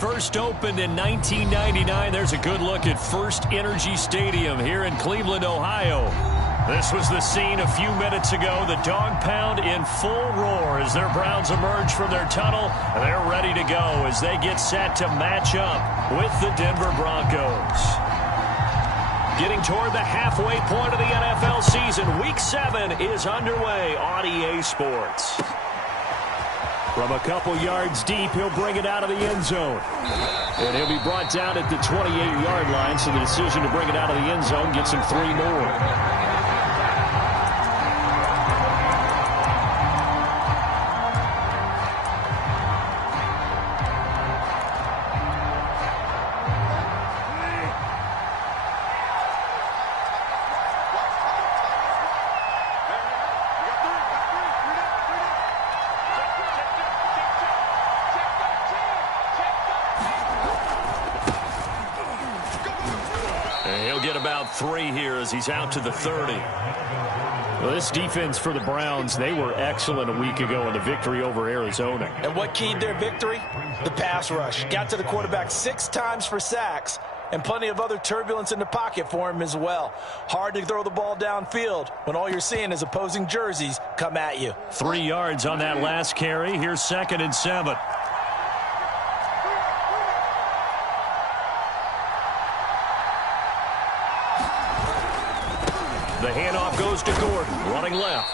First opened in 1999. There's a good look at First Energy Stadium here in Cleveland, Ohio. This was the scene a few minutes ago. The dog pound in full roar as their Browns emerge from their tunnel. They're ready to go as they get set to match up with the Denver Broncos. Getting toward the halfway point of the NFL season, Week 7 is underway on EA Sports. From a couple yards deep, he'll bring it out of the end zone. And he'll be brought down at the 28-yard line, so the decision to bring it out of the end zone gets him 3 more. About 3 here as he's out to the 30. Well, this defense for the Browns, they were excellent a week ago in the victory over Arizona. And what keyed their victory? The pass rush. Got to the quarterback 6 times for sacks, and plenty of other turbulence in the pocket for him as well. Hard to throw the ball downfield when all you're seeing is opposing jerseys come at you. 3 yards on that last carry. Here's 2nd and 7. The handoff goes to Gordon, running left.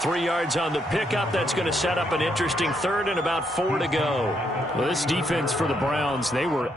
3 yards on the pickup. That's going to set up an interesting 3rd and about 4 to go. Well, this defense for the Browns, they were...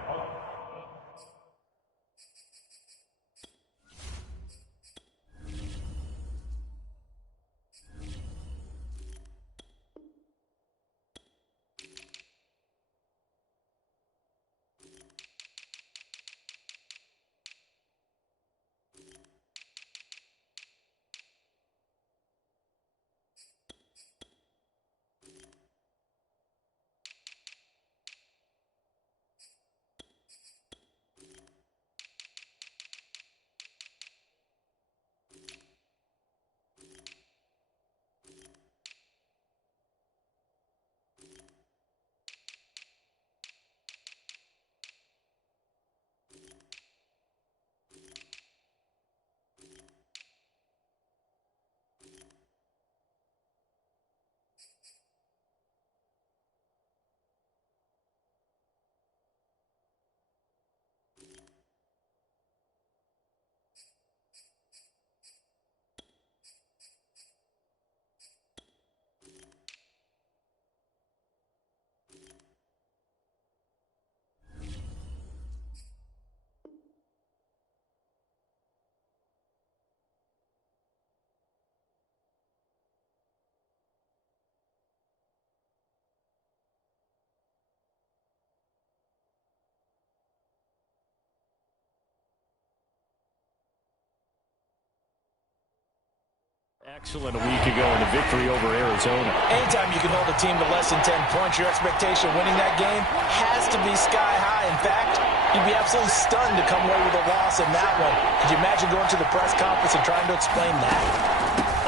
Excellent a week ago in the victory over Arizona. Anytime you can hold a team to less than 10 points, your expectation of winning that game has to be sky high. In fact, you'd be absolutely stunned to come away with a loss in that one. Could you imagine going to the press conference and trying to explain that?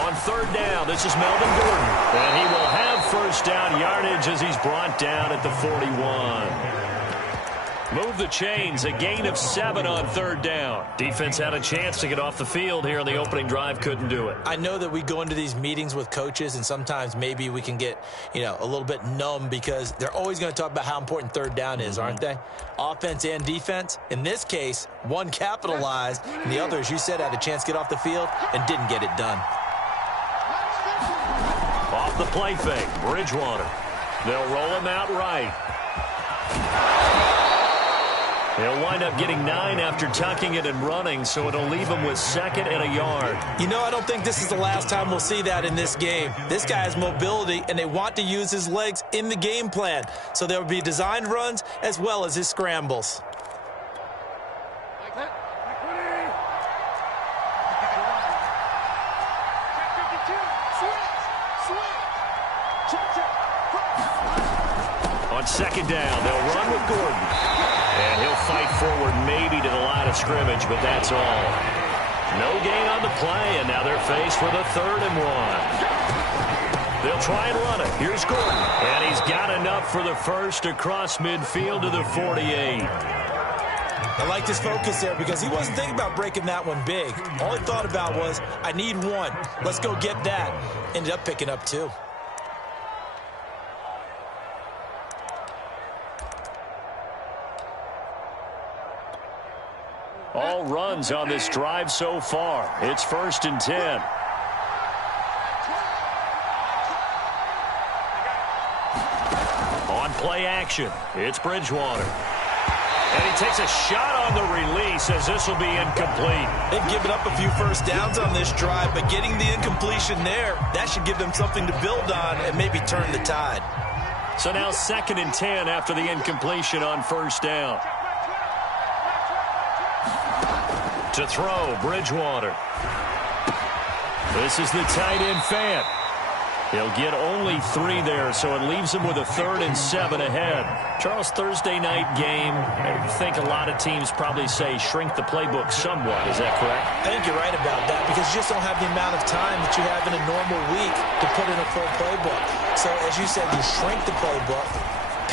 On 3rd down, this is Melvin Gordon. And he will have 1st down yardage as he's brought down at the 41. Move the chains, a gain of 7 on 3rd down. Defense had a chance to get off the field here on the opening drive, couldn't do it. I know that we go into these meetings with coaches, and sometimes maybe we can get, a little bit numb because they're always going to talk about how important 3rd down is, aren't they? Offense and defense. In this case, one capitalized, and the other, as you said, had a chance to get off the field and didn't get it done. Off the play fake, Bridgewater. They'll roll him out right. He'll wind up getting 9 after tucking it and running, so it'll leave him with 2nd and a yard. I don't think this is the last time we'll see that in this game. This guy has mobility, and they want to use his legs in the game plan. So there will be designed runs as well as his scrambles. On 2nd down, they'll run with Gordon. And he'll fight forward maybe to the line of scrimmage, but that's all. No gain on the play, and now they're faced with a 3rd and 1. They'll try and run it. Here's Gordon. And he's got enough for the first across midfield to the 48. I like his focus there because he wasn't thinking about breaking that one big. All he thought about was, I need one. Let's go get that. Ended up picking up two. All runs on this drive so far. It's 1st and 10. On play action, it's Bridgewater. And he takes a shot on the release as this will be incomplete. They've given up a few first downs on this drive, but getting the incompletion there, that should give them something to build on and maybe turn the tide. So now 2nd and 10 after the incompletion on 1st down. To throw, Bridgewater. This is the tight end Fant. He'll get only 3 there, so it leaves him with a 3rd and 7 ahead. Charles, Thursday night game, I think a lot of teams probably say shrink the playbook somewhat. Is that correct? I think you're right about that because you just don't have the amount of time that you have in a normal week to put in a full playbook. So, as you said, you shrink the playbook,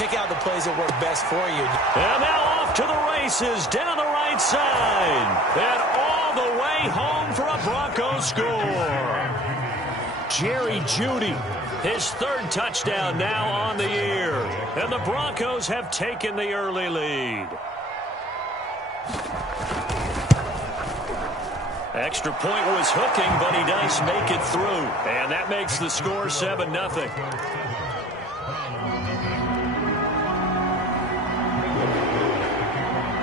pick out the plays that work best for you. And now off to the races down the right side. And all the way home for a Broncos score. Jerry Jeudy, his 3rd touchdown now on the year. And the Broncos have taken the early lead. Extra point was hooking, but he does make it through. And that makes the score 7-0.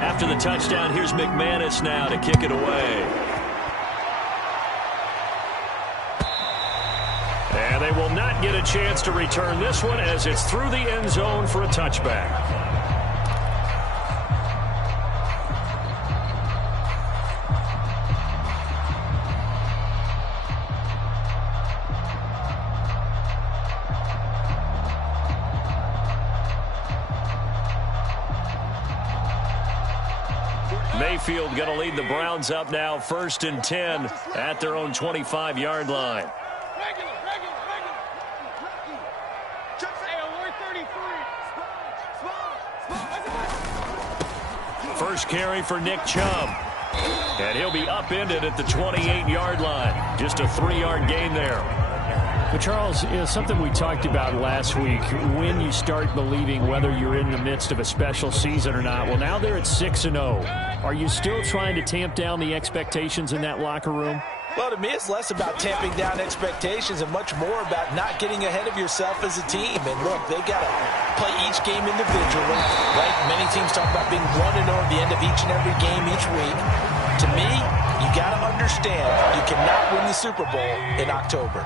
After the touchdown, here's McManus now to kick it away. And they will not get a chance to return this one as it's through the end zone for a touchback. Mayfield going to lead the Browns up now 1st and 10 at their own 25-yard line. First carry for Nick Chubb. And he'll be upended at the 28-yard line. Just a 3-yard gain there. But Charles, something we talked about last week, when you start believing whether you're in the midst of a special season or not. Well, now they're at 6-0. Are you still trying to tamp down the expectations in that locker room? Well, to me, it's less about tamping down expectations and much more about not getting ahead of yourself as a team. And look, they've got to play each game individually, right? Many teams talk about being 1-0 at the end of each and every game each week. To me, you got to understand you cannot win the Super Bowl in October.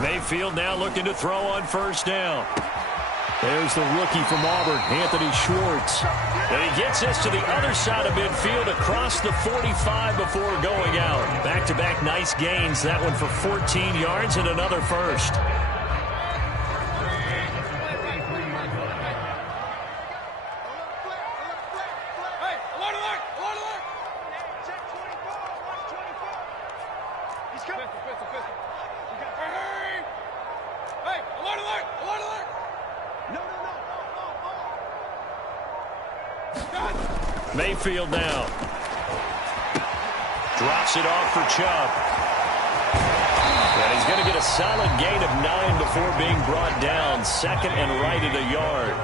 Mayfield now looking to throw on 1st down. There's the rookie from Auburn, Anthony Schwartz. And he gets this to the other side of midfield across the 45 before going out. Back-to-back nice gains. That one for 14 yards and another first. Mayfield now. Drops it off for Chubb. And he's going to get a solid gain of 9 before being brought down. 2nd and right at a yard.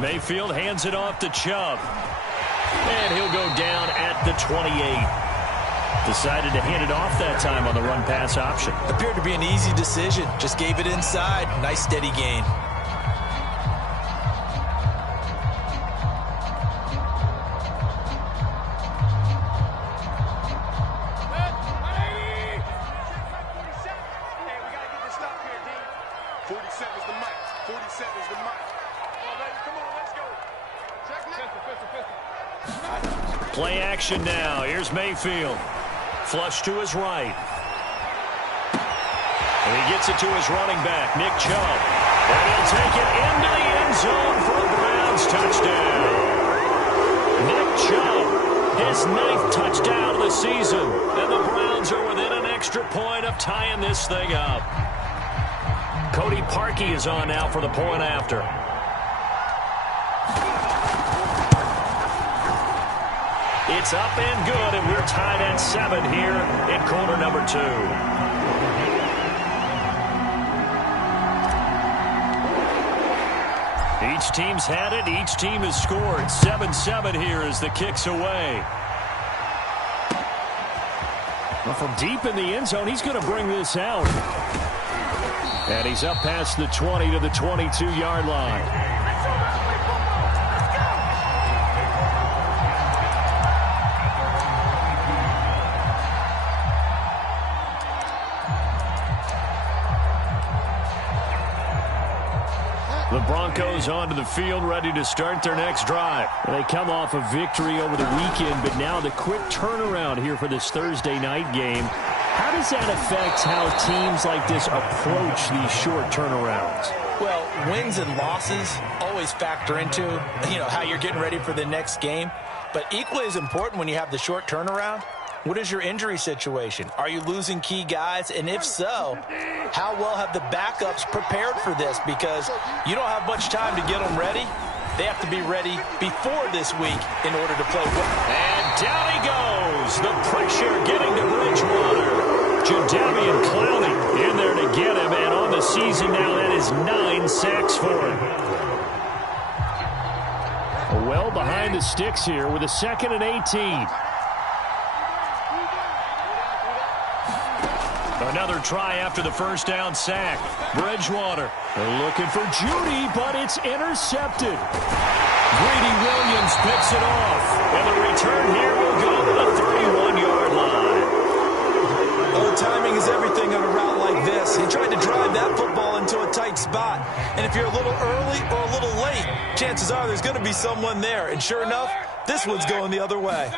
Mayfield hands it off to Chubb. And he'll go down at the 28. Decided to hand it off that time on the run-pass option. Appeared to be an easy decision. Just gave it inside. Nice steady gain. Play action now. Here's Mayfield. Flush to his right. And he gets it to his running back, Nick Chubb. And he'll take it into the end zone for a Browns touchdown. Nick Chubb, his 9th touchdown of the season. And the Browns are within an extra point of tying this thing up. Cody Parkey is on now for the point after. It's up and good, and we're tied at 7 here in quarter number 2. Each team's had it. Each team has scored. 7-7 here as the kick's away. Well, from deep in the end zone, he's going to bring this out. And he's up past the 20 to the 22-yard line. The Broncos onto the field, ready to start their next drive. They come off a victory over the weekend, but now the quick turnaround here for this Thursday night game. How does that affect how teams like this approach these short turnarounds? Well, wins and losses always factor into, how you're getting ready for the next game. But equally as important when you have the short turnaround, what is your injury situation? Are you losing key guys? And if so, how well have the backups prepared for this? Because you don't have much time to get them ready. They have to be ready before this week in order to play well. And down he goes. The pressure getting to Bridgewater. Jadeveon Clowney in there to get him. And on the season now, that is 9 sacks for him. Well behind the sticks here with a 2nd and 18. Another try after the first down sack. Bridgewater looking for Judy, but it's intercepted. Greedy Williams picks it off. And the return here will go to the 31-yard line. Oh, timing is everything on a route like this. He tried to drive that football into a tight spot. And if you're a little early or a little late, chances are there's going to be someone there. And sure enough, this one's going the other way.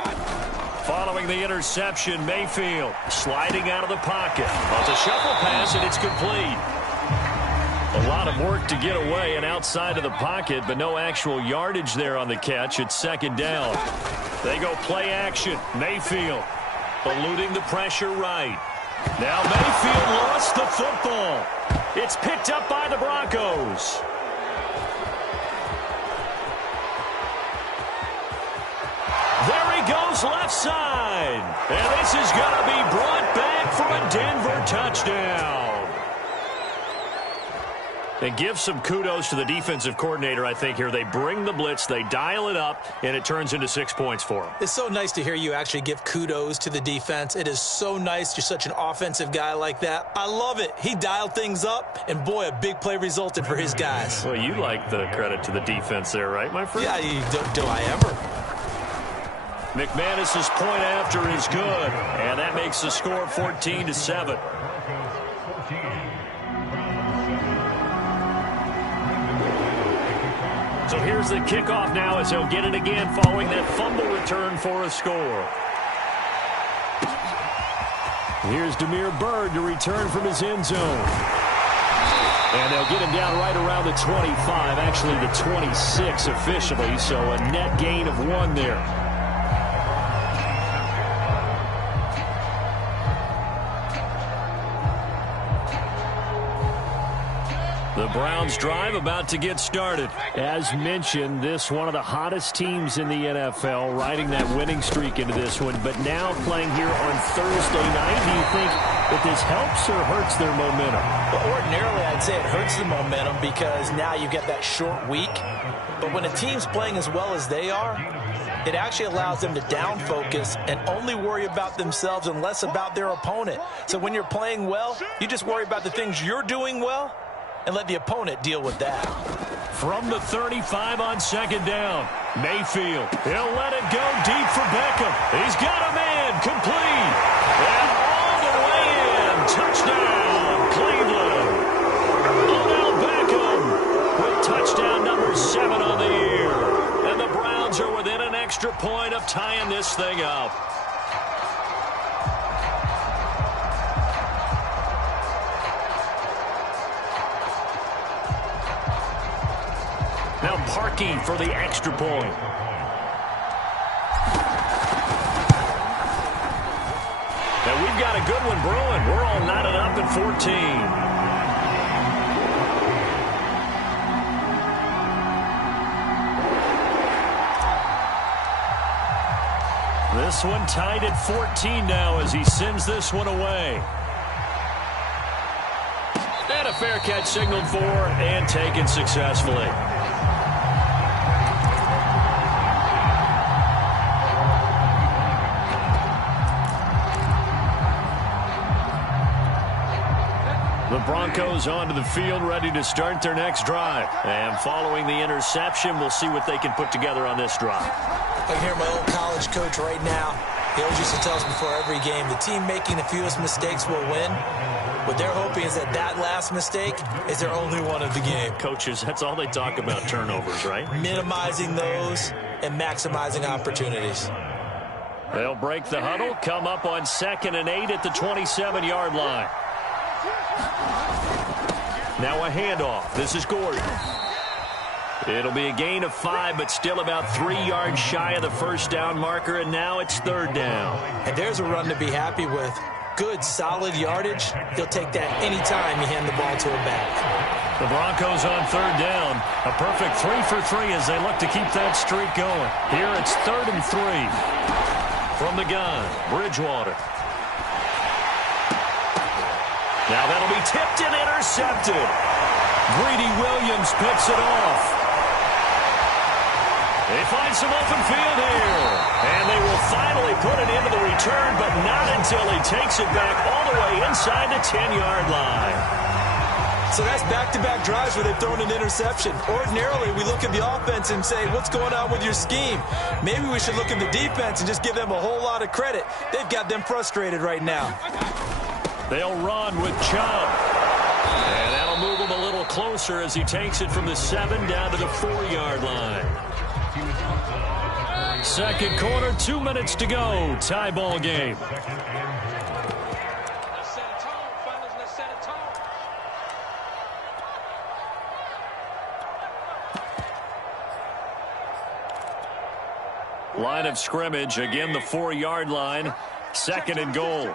Following the interception, Mayfield sliding out of the pocket. Well, it's a shuffle pass, and it's complete. A lot of work to get away and outside of the pocket, but no actual yardage there on the catch. It's 2nd down. They go play action. Mayfield eluding the pressure right. Now Mayfield lost the football. It's picked up by the Broncos. There he goes left side. And this is going to be brought back for a Denver touchdown. And give some kudos to the defensive coordinator, I think, here. They bring the blitz, they dial it up, and it turns into 6 points for them. It's so nice to hear you actually give kudos to the defense. It is so nice. You're such an offensive guy like that. I love it. He dialed things up, and boy, a big play resulted for his guys. Well, you like the credit to the defense there, right, my friend? Yeah, do I ever? McManus's point after is good, and that makes the score 14-7. So here's the kickoff now as he'll get it again following that fumble return for a score. Here's Damiere Byrd to return from his end zone. And they'll get him down right around the 25, actually the 26 officially, so a net gain of 1 there. The Browns drive about to get started. As mentioned, this one of the hottest teams in the NFL, riding that winning streak into this one, but now playing here on Thursday night. Do you think that this helps or hurts their momentum? Well, ordinarily, I'd say it hurts the momentum because now you get that short week. But when a team's playing as well as they are, it actually allows them to down focus and only worry about themselves and less about their opponent. So when you're playing well, you just worry about the things you're doing well and let the opponent deal with that. From the 35 on 2nd down, Mayfield. He'll let it go deep for Beckham. He's got a man complete. And all the way in. Touchdown, Cleveland. Odell Beckham with touchdown number 7 on the year. And the Browns are within an extra point of tying this thing up. Now Parkey for the extra point. And we've got a good one brewing. We're all knotted up at 14. This one tied at 14 now as he sends this one away. And a fair catch signaled for and taken successfully. The Broncos onto the field, ready to start their next drive. And following the interception, we'll see what they can put together on this drive. I can hear my old college coach right now. He always used to tell us before every game, the team making the fewest mistakes will win. What they're hoping is that that last mistake is their only one of the game. Coaches, that's all they talk about, turnovers, right? Minimizing those and maximizing opportunities. They'll break the huddle, come up on 2nd and 8 at the 27-yard line. Now a handoff. This is Gordon. It'll be a gain of 5, but still about 3 yards shy of the first down marker, and now it's 3rd down. And there's a run to be happy with. Good, solid yardage. He'll take that anytime you hand the ball to a back. The Broncos on 3rd down. A perfect 3 for 3 as they look to keep that streak going. Here it's 3rd and 3. From the gun, Bridgewater. Now that'll be tipped and intercepted. Greedy Williams picks it off. They find some open field here. And they will finally put it into the return, but not until he takes it back all the way inside the 10-yard line. So that's back-to-back drives where they've thrown an interception. Ordinarily, we look at the offense and say, what's going on with your scheme? Maybe we should look at the defense and just give them a whole lot of credit. They've got them frustrated right now. They'll run with Chubb. And that'll move him a little closer as he takes it from the 7 down to the 4-yard line. Second quarter, 2 minutes to go. Tie ball game. Line of scrimmage, again the 4-yard line. 2nd and goal.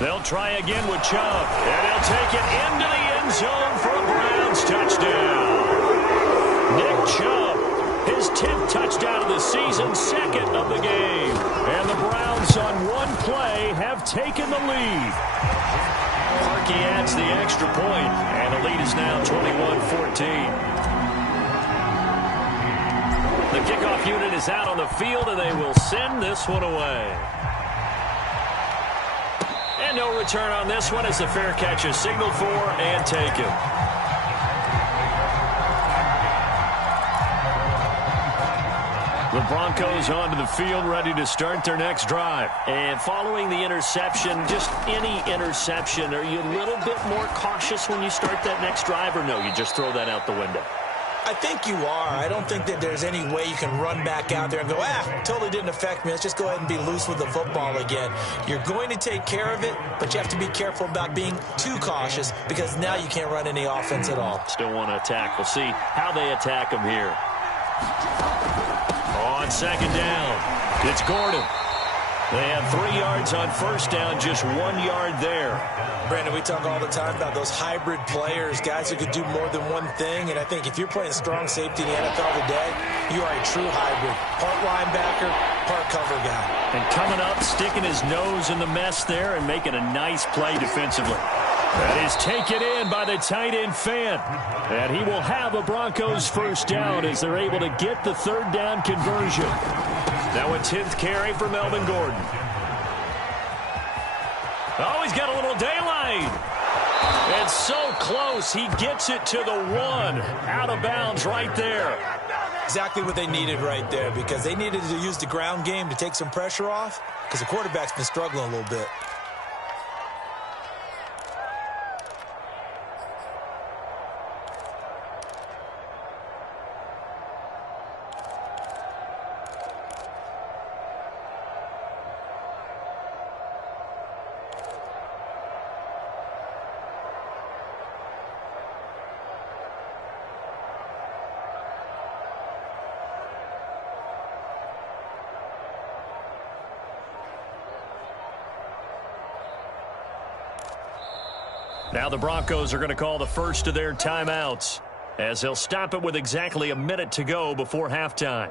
They'll try again with Chubb, and they'll take it into the end zone for a Browns touchdown. Nick Chubb, his 10th touchdown of the season, 2nd of the game. And the Browns on one play have taken the lead. Parkey adds the extra point, and the lead is now 21-14. The kickoff unit is out on the field, and they will send this one away. And no return on this one as the fair catch is signaled for and taken. The Broncos onto the field, ready to start their next drive. And following the interception, just any interception, are you a little bit more cautious when you start that next drive, or no, you just throw that out the window? I think you are. I don't think that there's any way you can run back out there and go, totally didn't affect me. Let's just go ahead and be loose with the football again. You're going to take care of it, but you have to be careful about being too cautious because now you can't run any offense at all. Still want to attack. We'll see how they attack them here. On 2nd down, it's Gordon. They have 3 yards on 1st down, just 1 yard there. Brandon, we talk all the time about those hybrid players, guys who could do more than one thing. And I think if you're playing strong safety in the NFL today, you are a true hybrid. Part linebacker, part cover guy. And coming up, sticking his nose in the mess there and making a nice play defensively. That is taken in by the tight end Fant. And he will have a Broncos 1st down as they're able to get the 3rd down conversion. Now a 10th carry for Melvin Gordon. Oh, he's got a little daylight. And so close, he gets it to the 1. Out of bounds right there. Exactly what they needed right there because they needed to use the ground game to take some pressure off because the quarterback's been struggling a little bit. Now the Broncos are going to call the first of their timeouts, as they'll stop it with exactly a minute to go before halftime.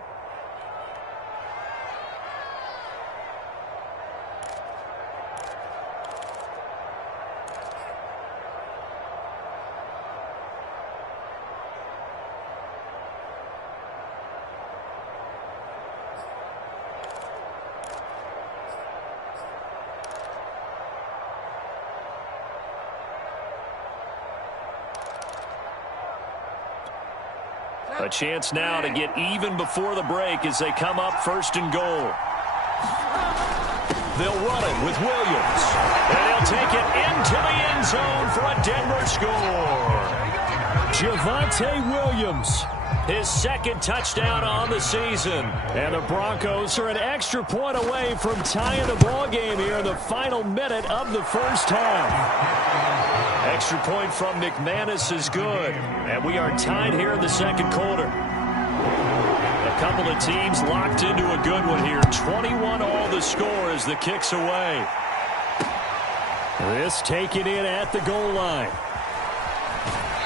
A chance now to get even before the break as they come up first and goal. They'll run it with Williams. And he'll take it into the end zone for a Denver score. Javonte Williams, his second touchdown on the season. And the Broncos are an extra point away from tying the ball game here in the final minute of the first half. Extra point from McManus is good. And we are tied here in the second quarter. A couple of teams locked into a good one here. 21-all the score as the kick's away. This taken in at the goal line.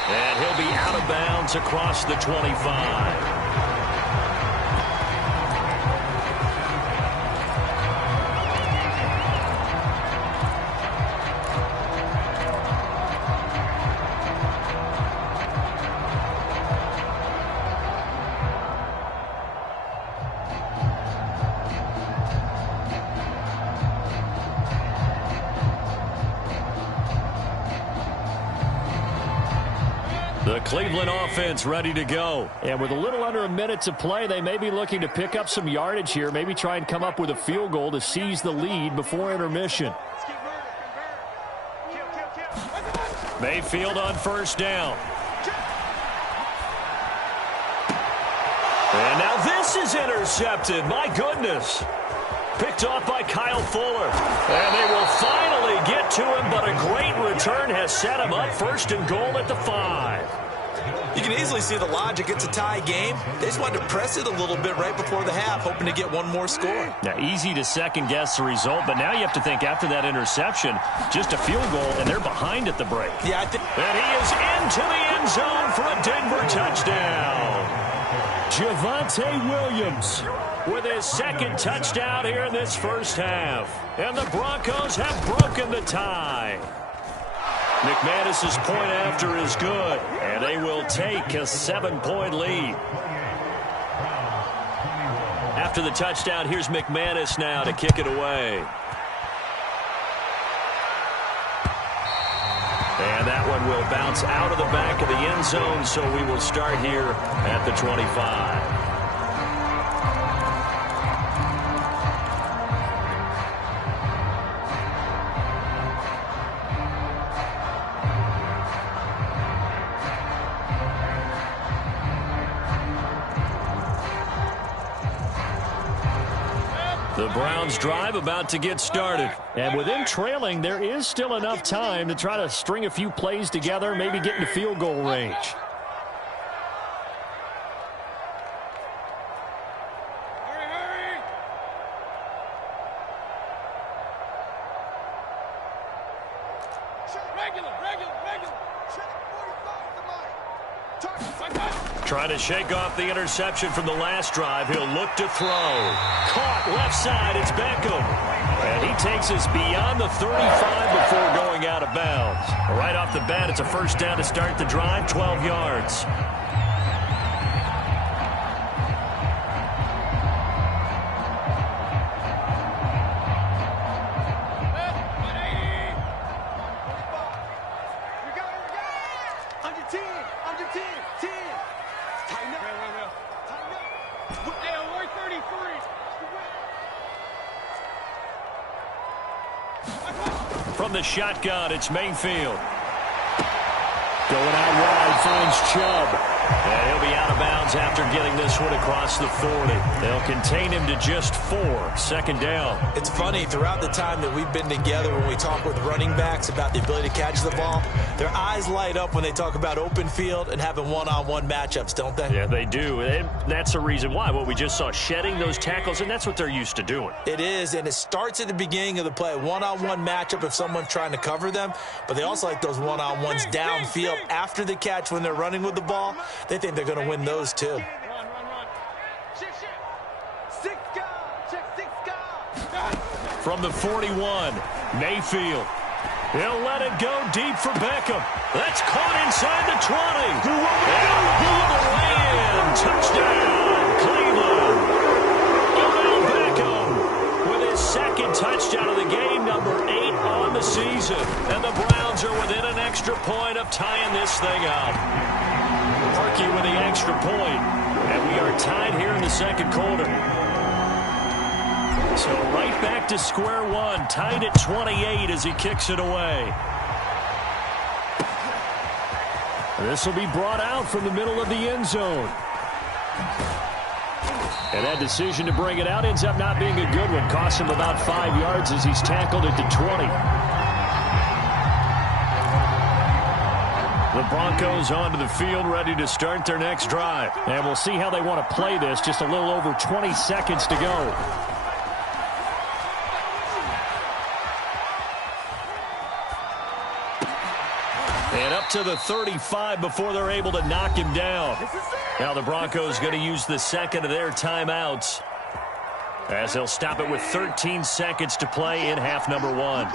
And he'll be out of bounds across the 25. The Cleveland offense ready to go. And with a little under a minute to play, they may be looking to pick up some yardage here, maybe try and come up with a field goal to seize the lead before intermission. Mayfield on first down. And now this is intercepted. My goodness. Picked off by Kyle Fuller. And they will finally get to him, but a great return has set him up first and goal at the 5. You can easily see the logic. It's a tie game. They just wanted to press it a little bit right before the half, hoping to get one more score. Now, easy to second-guess the result, but now you have to think after that interception, just a field goal, and they're behind at the break. Yeah, I think. And he is into the end zone for a Denver touchdown. Javonte Williams with his second touchdown here in this first half. And the Broncos have broken the tie. McManus's point after is good, and they will take a 7-point lead. After the touchdown, here's McManus now to kick it away. And that one will bounce out of the back of the end zone, so we will start here at the 25. The Browns drive about to get started. And with them trailing, there is still enough time to try to string a few plays together, maybe get into field goal range. Trying to shake off the interception from the last drive. He'll look to throw. Caught left side. It's Beckham. And he takes us beyond the 35 before going out of bounds. Right off the bat, it's a first down to start the drive, 12 yards. From the shotgun, it's Mayfield. Going out wide, finds Chubb. And he'll be out of bounds Browns after getting this one across the 40. They'll contain him to just 4. Second down. It's funny, throughout the time that we've been together, when we talk with running backs about the ability to catch the ball, their eyes light up when they talk about open field and having one-on-one matchups, don't they? Yeah, they do. And that's the reason why. What we just saw, shedding those tackles, and that's what they're used to doing. It is, and it starts at the beginning of the play. One-on-one matchup if someone's trying to cover them, but they also like those one-on-ones downfield after the catch when they're running with the ball. They think they're going to win those too. From the 41, Mayfield. He'll let it go deep for Beckham. That's caught inside the 20. And all the way in. Touchdown, Cleveland. Odell Beckham with his second touchdown of the game, number 8 on the season. And the Browns are within an extra point of tying this thing up. Parkey with the extra point. And we are tied here in the second quarter. So right back to square one, tied at 28 as he kicks it away. This will be brought out from the middle of the end zone. And that decision to bring it out ends up not being a good one. Costs him about 5 yards as he's tackled at the 20. The Broncos onto the field, ready to start their next drive. And we'll see how they want to play this. Just a little over 20 seconds to go. And up to the 35 before they're able to knock him down. Now the Broncos going to use the second of their timeouts, as they'll stop it with 13 seconds to play in half number 1.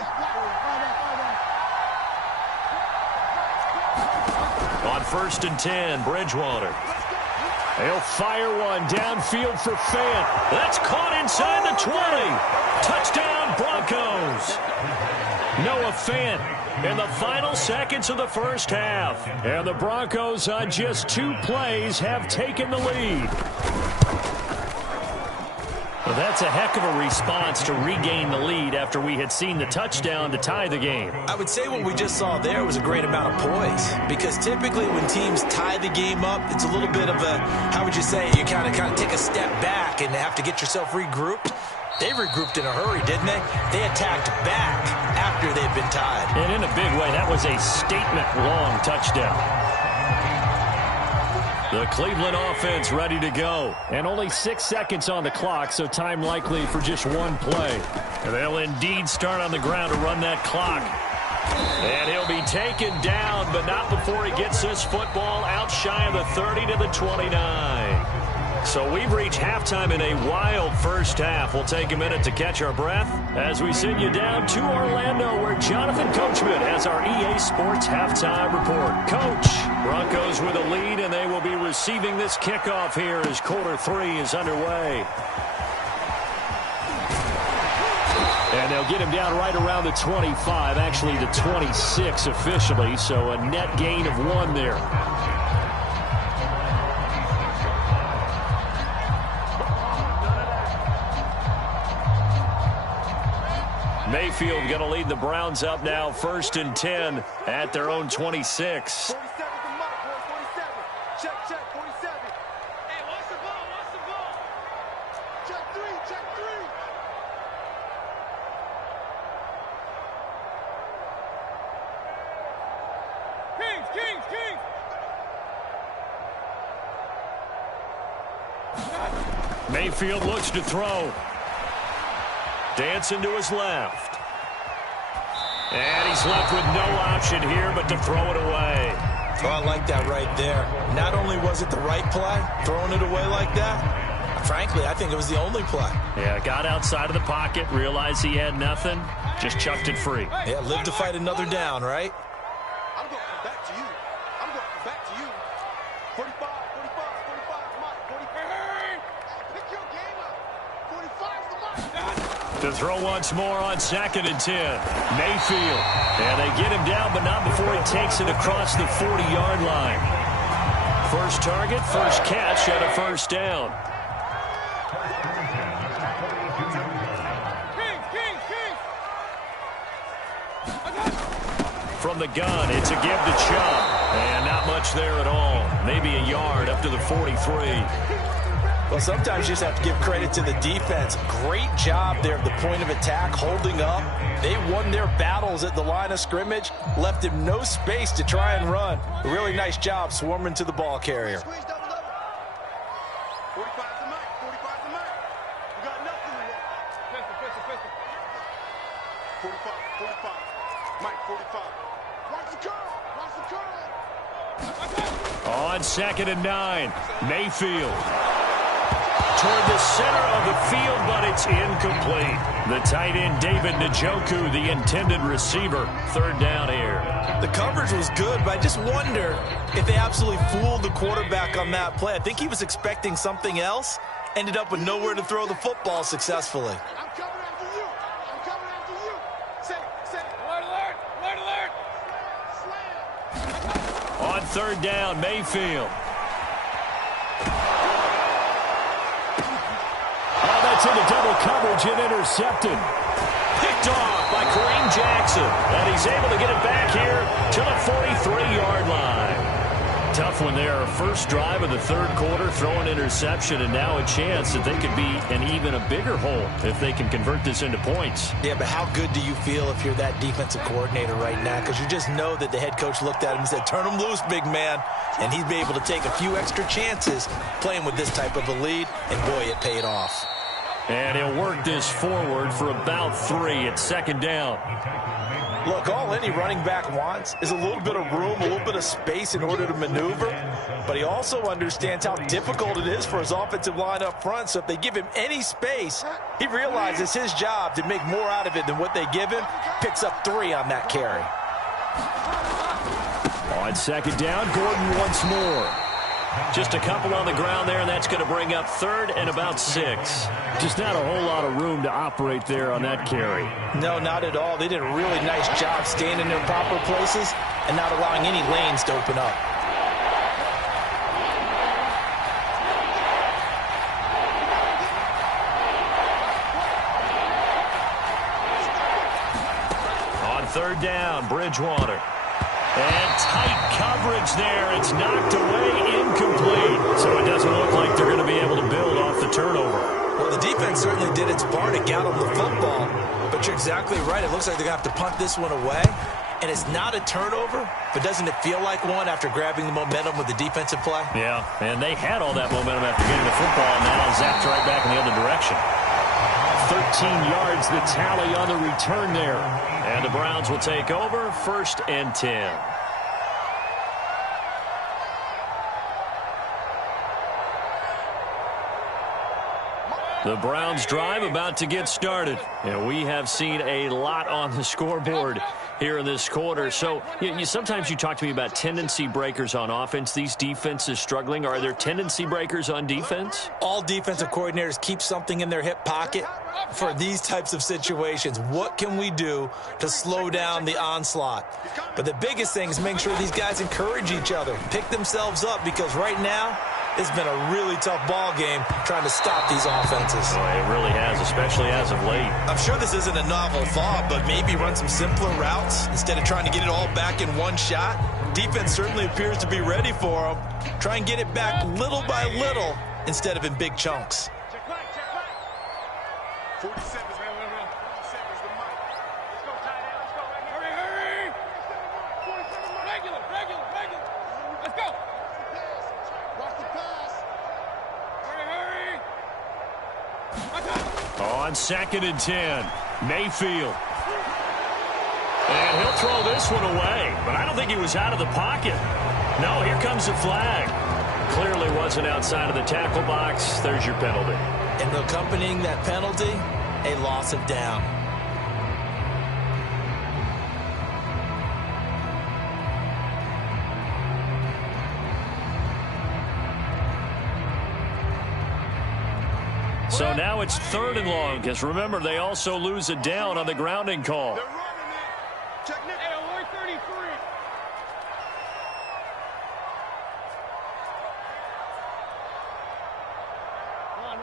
On 1st and 10, Bridgewater. He'll fire one downfield for Fant. That's caught inside the 20. Touchdown, Broncos. Noah Fant in the final seconds of the first half. And the Broncos, on just 2 plays, have taken the lead. Well, that's a heck of a response to regain the lead after we had seen the touchdown to tie the game. I would say what we just saw there was a great amount of poise, because typically when teams tie the game up, it's a little bit of a, how would you say, you kind of take a step back and have to get yourself regrouped. They regrouped in a hurry, didn't they? They attacked back after they'd been tied. And in a big way, that was a statement-long touchdown. The Cleveland offense ready to go. And only 6 seconds on the clock, so time likely for just one play. And they'll indeed start on the ground to run that clock. And he'll be taken down, but not before he gets this football out shy of the 30 to the 29. So we've reached halftime in a wild first half. We'll take a minute to catch our breath as we send you down to Orlando, where Jonathan Coachman has our EA Sports halftime report. Coach, Broncos with a lead, and they will be receiving this kickoff here as quarter 3 is underway. And they'll get him down right around the 25, actually the 26 officially, so a net gain of 1 there. Mayfield going to lead the Browns up now, 1st and 10 at their own 26. 47 the mark, boys, 47. Check, 47. Hey, watch the ball. Check 3. Kings. Mayfield looks to throw. Dancing to his left. And he's left with no option here but to throw it away. Oh, I like that right there. Not only was it the right play, throwing it away like that, frankly, I think it was the only play. Yeah, got outside of the pocket, realized he had nothing, just chucked it free. Yeah, live to fight another down, right? I'm going to come back to you. 45, Mike. 45. Pick your game up. 45's the mark. To throw once more on 2nd and 10. Mayfield. And they get him down, but not before he takes it across the 40-yard line. First target, first catch, and a first down. From the gun, it's a give to Chubb. And not much there at all. Maybe a yard up to the 43. Well, sometimes you just have to give credit to the defense. Great job there at the point of attack, holding up. They won their battles at the line of scrimmage, left him no space to try and run. A really nice job swarming to the ball carrier. 45's the mic. 45's the mic. You got nothing to work. Pistol. 45. Mike, 45. Watch the curl. On 2nd and 9, Mayfield. Toward the center of the field, but it's incomplete. The tight end, David Njoku, the intended receiver. 3rd down here. The coverage was good, but I just wonder if they absolutely fooled the quarterback on that play. I think he was expecting something else. Ended up with nowhere to throw the football successfully. I'm coming after you. Say it. Alert. Slam. On 3rd down, Mayfield. That's into double coverage and intercepted. Picked off by Kareem Jackson. And he's able to get it back here to the 43-yard line. Tough one there. First drive of the 3rd quarter, throwing interception, and now a chance that they could be in even a bigger hole if they can convert this into points. Yeah, but how good do you feel if you're that defensive coordinator right now? Because you just know that the head coach looked at him and said, turn him loose, big man. And he'd be able to take a few extra chances playing with this type of a lead, and boy, it paid off. And he'll work this forward for about 3 at 2nd down. Look, all any running back wants is a little bit of room, a little bit of space in order to maneuver. But he also understands how difficult it is for his offensive line up front. So if they give him any space, he realizes his job to make more out of it than what they give him. Picks up 3 on that carry. On 2nd down, Gordon once more. Just a couple on the ground there, and that's going to bring up 3rd and about 6. Just not a whole lot of room to operate there on that carry. No, not at all. They did a really nice job staying in their proper places and not allowing any lanes to open up. On 3rd down, Bridgewater. And tight coverage there. It's knocked away, incomplete. So it doesn't look like they're going to be able to build off the turnover. Well, the defense certainly did its part to get on the football. But you're exactly right. It looks like they're going to have to punt this one away. And it's not a turnover, but doesn't it feel like one after grabbing the momentum with the defensive play? Yeah, and they had all that momentum after getting the football, and now zapped right back in the other direction. 13 yards, the tally on the return there. And the Browns will take over, 1st and 10. The Browns drive about to get started. And we have seen a lot on the scoreboard here in this quarter. So sometimes you talk to me about tendency breakers on offense. These defenses struggling. Are there tendency breakers on defense? All defensive coordinators keep something in their hip pocket for these types of situations. What can we do to slow down the onslaught? But the biggest thing is making sure these guys encourage each other, pick themselves up, because right now it's been a really tough ball game trying to stop these offenses. Oh, it really has, especially as of late. I'm sure this isn't a novel thought, but maybe run some simpler routes instead of trying to get it all back in one shot. Defense certainly appears to be ready for them. Try and get it back little by little instead of in big chunks. Check back. 47's the mic. Let's go, tight end. Let's go. Hurry. 47 regular. Let's go. Watch the pass. Hurry. On 2nd and 10, Mayfield. And he'll throw this one away, but I don't think he was out of the pocket. No, here comes the flag. Clearly wasn't outside of the tackle box. There's your penalty. And accompanying that penalty, a loss of down. So now it's 3rd and long, because remember, they also lose a down on the grounding call. They're running it. Check Nick. Hey, 133. Run.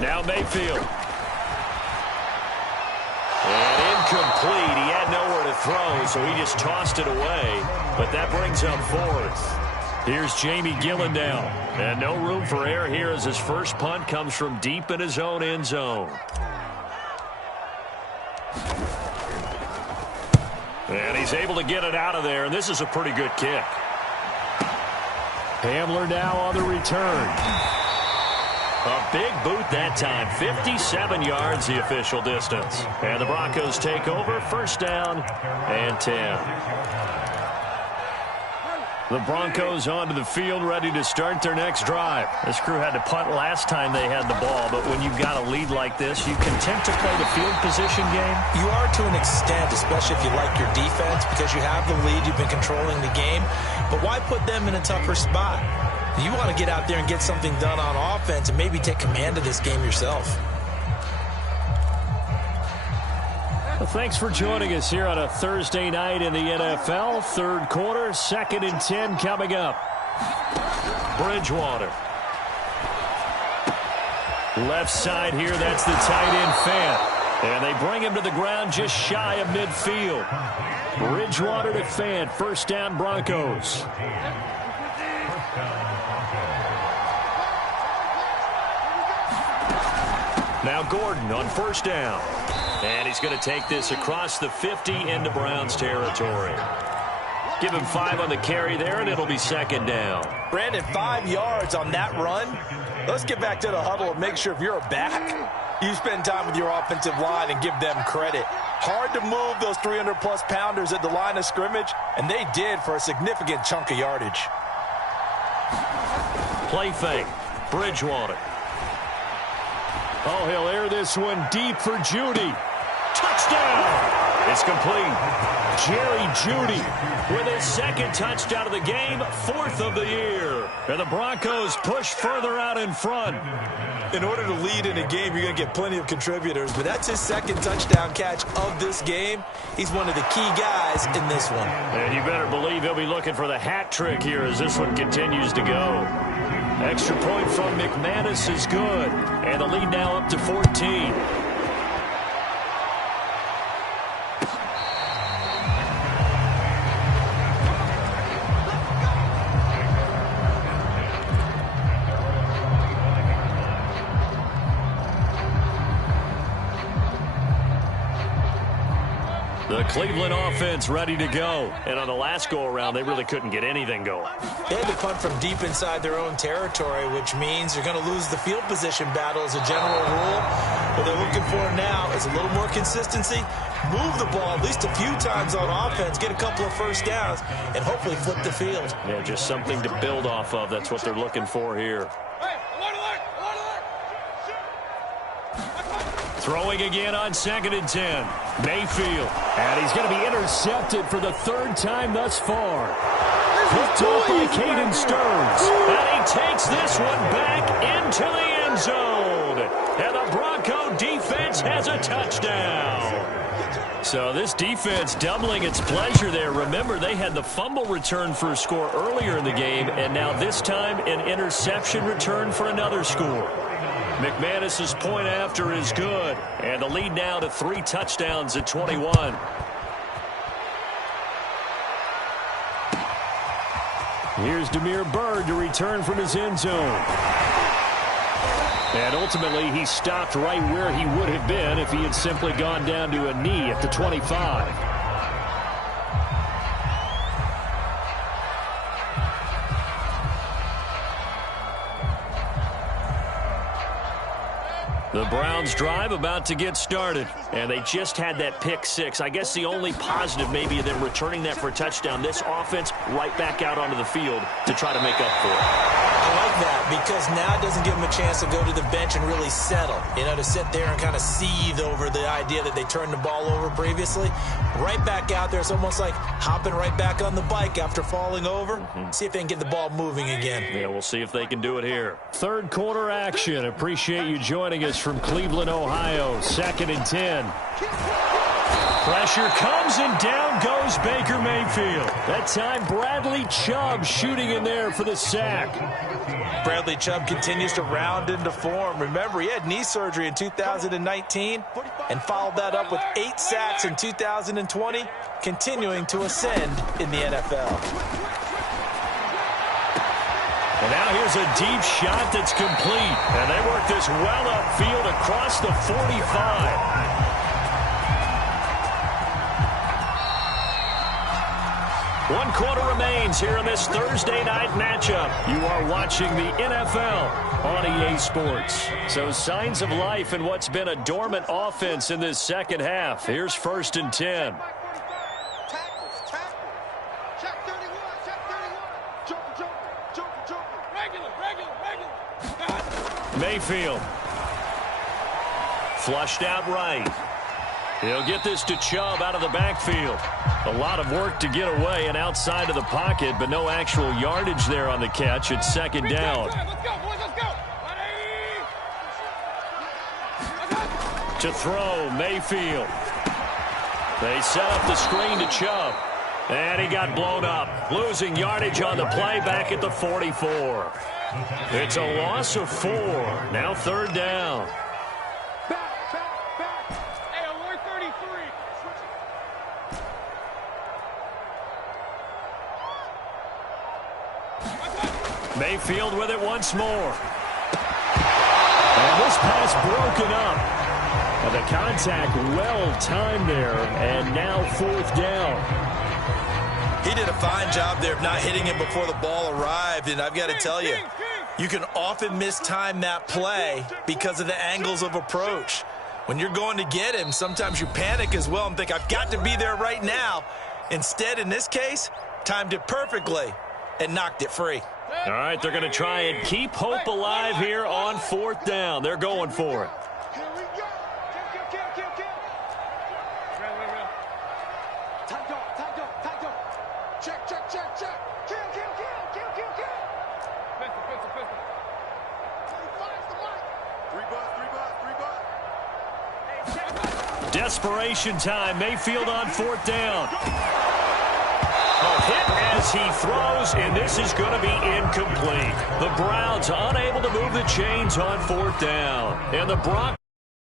Now Mayfield. And incomplete. He had nowhere to throw, so he just tossed it away. But that brings up fourth. Here's Jamie Gillen now. And no room for error here as his first punt comes from deep in his own end zone. And he's able to get it out of there, and this is a pretty good kick. Hamler now on the return. A big boot that time. 57 yards the official distance. And the Broncos take over, first down and 10. The Broncos onto the field, ready to start their next drive. This crew had to punt last time they had the ball, but when you've got a lead like this, you content to play the field position game? You are to an extent, especially if you like your defense, because you have the lead, you've been controlling the game. But why put them in a tougher spot? You want to get out there and get something done on offense and maybe take command of this game yourself. Well, thanks for joining us here on a Thursday night in the NFL. Third quarter, 2nd and 10 coming up. Bridgewater. Left side here, that's the tight end Fant. And they bring him to the ground just shy of midfield. Bridgewater to Fant, first down Broncos. Now Gordon on first down. And he's going to take this across the 50 into Browns territory. Give him 5 on the carry there, and it'll be second down. Brandon, 5 yards on that run. Let's get back to the huddle and make sure if you're a back, you spend time with your offensive line and give them credit. Hard to move those 300-plus pounders at the line of scrimmage, and they did for a significant chunk of yardage. Play fake. Bridgewater. Oh, he'll air this one deep for Judy. Touchdown! It's complete. Jerry Judy With his second touchdown of the game, 4th of the year. And the Broncos push further out in front. In order to lead in a game, you're going to get plenty of contributors, but that's his second touchdown catch of this game. He's one of the key guys in this one. And you better believe he'll be looking for the hat trick here as this one continues to go. Extra point from McManus is good. And the lead now up to 14. The Cleveland offense ready to go. And on the last go-around, they really couldn't get anything going. They had to punt from deep inside their own territory, which means you're going to lose the field position battle as a general rule. What they're looking for now is a little more consistency, move the ball at least a few times on offense, get a couple of first downs, and hopefully flip the field. Yeah, just something to build off of. That's what they're looking for here. Throwing again on 2nd and 10. Mayfield. And he's going to be intercepted for the 3rd time thus far. Picked up by Caden Stearns. And he takes this one back into the end zone. And the Bronco defense has a touchdown. So this defense doubling its pleasure there. Remember, they had the fumble return for a score earlier in the game, and now this time an interception return for another score. McManus's point after is good, and the lead now to 3 touchdowns at 21. Here's Damiere Byrd to return from his end zone. And ultimately, he stopped right where he would have been if he had simply gone down to a knee at the 25. The Browns drive about to get started, and they just had that pick 6. I guess the only positive maybe of them returning that for a touchdown. This offense right back out onto the field to try to make up for it. I like that because now it doesn't give them a chance to go to the bench and really settle, to sit there and kind of seethe over the idea that they turned the ball over previously. Right back out there, it's almost like hopping right back on the bike after falling over. See if they can get the ball moving again. Yeah, we'll see if they can do it here. 3rd quarter action. Appreciate you joining us from Cleveland, Ohio. 2nd and 10. Pressure comes and down goes Baker Mayfield. That time Bradley Chubb shooting in there for the sack. Bradley Chubb continues to round into form. Remember, he had knee surgery in 2019. and followed that up with 8 sacks in 2020, continuing to ascend in the NFL. And now here's a deep shot that's complete. And they work this well upfield across the 45. One quarter remains here in this Thursday night matchup. You are watching the NFL on EA Sports. So signs of life in what's been a dormant offense in this second half. Here's 1st and 10. Mayfield. Flushed out right. He'll get this to Chubb out of the backfield. A lot of work to get away and outside of the pocket, but no actual yardage there on the catch. It's 2nd down. Let's go, boys, let's go. To throw, Mayfield. They set up the screen to Chubb. And he got blown up. Losing yardage on the play back at the 44. It's a loss of 4. Now 3rd down. Hey, alert 33. Mayfield with it once more. And this pass broken up. And the contact well timed there. And now 4th down. He did a fine job there of not hitting him before the ball arrived. And I've got to tell you, you can often mistime that play because of the angles of approach. When you're going to get him, sometimes you panic as well and think, I've got to be there right now. Instead, in this case, timed it perfectly and knocked it free. All right, they're going to try and keep hope alive here on 4th down. They're going for it. Here we go. Kill. Real. Tight dog. Check. Kill. Pistol. 25's the mic. 3 buzz. Desperation time. Mayfield on 4th down. A hit as he throws, and this is going to be incomplete. The Browns unable to move the chains on 4th down. And the Broncos